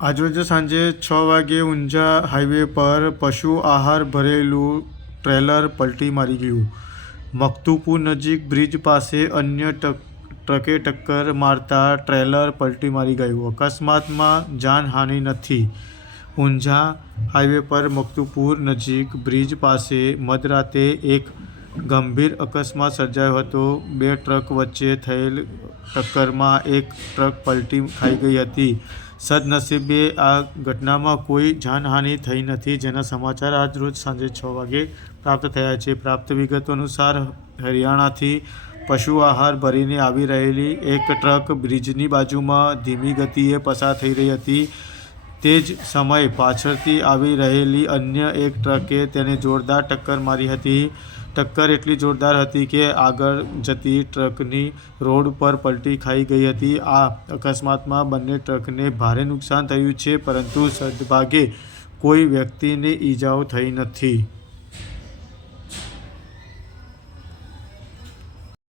આજરોજ સાંજે છ વાગે ઊંઝા હાઈવે પર પશુ આહાર ભરેલું ટ્રેલર પલટી મારી ગયું. મકતુપુર નજીક બ્રિજ પાસે અન્ય ટ્રકે ટક્કર મારતા ટ્રેલર પલટી મારી ગયું. અકસ્માતમાં જાનહાનિ નથી. ઊંઝા હાઈવે પર મકતુપુર નજીક બ્રિજ પાસે મધરાતે એક ગંભીર અકસ્માત સર્જાયો હતો. બે ટ્રક વચ્ચે થયેલ ટક્કરમાં એક ટ્રક પલટી ખાઈ ગઈ હતી. સદનસીબે આ ઘટનામાં કોઈ જાનહાનિ થઈ નથી. જેના સમાચાર આજ રોજ સાંજે છ વાગે પ્રાપ્ત થયા છે. પ્રાપ્ત વિગતો અનુસાર, હરિયાણાથી પશુ આહાર ભરીને આવી રહેલી એક ટ્રક બ્રિજની બાજુમાં ધીમી ગતિએ પસાર થઈ રહી હતી. તે જ સમયે પાછળથી આવી રહેલી અન્ય એક ટ્રકે તેને જોરદાર ટક્કર મારી હતી. ટક્કર એટલી જોરદાર હતી કે આગળ જતી ટ્રકની રોડ પર પલટી ખાઈ ગઈ હતી. આ અકસ્માતમાં બંને ટ્રકને ભારે નુકસાન થયું છે, પરંતુ સદભાગે કોઈ વ્યક્તિને ઈજાઓ થઈ નથી.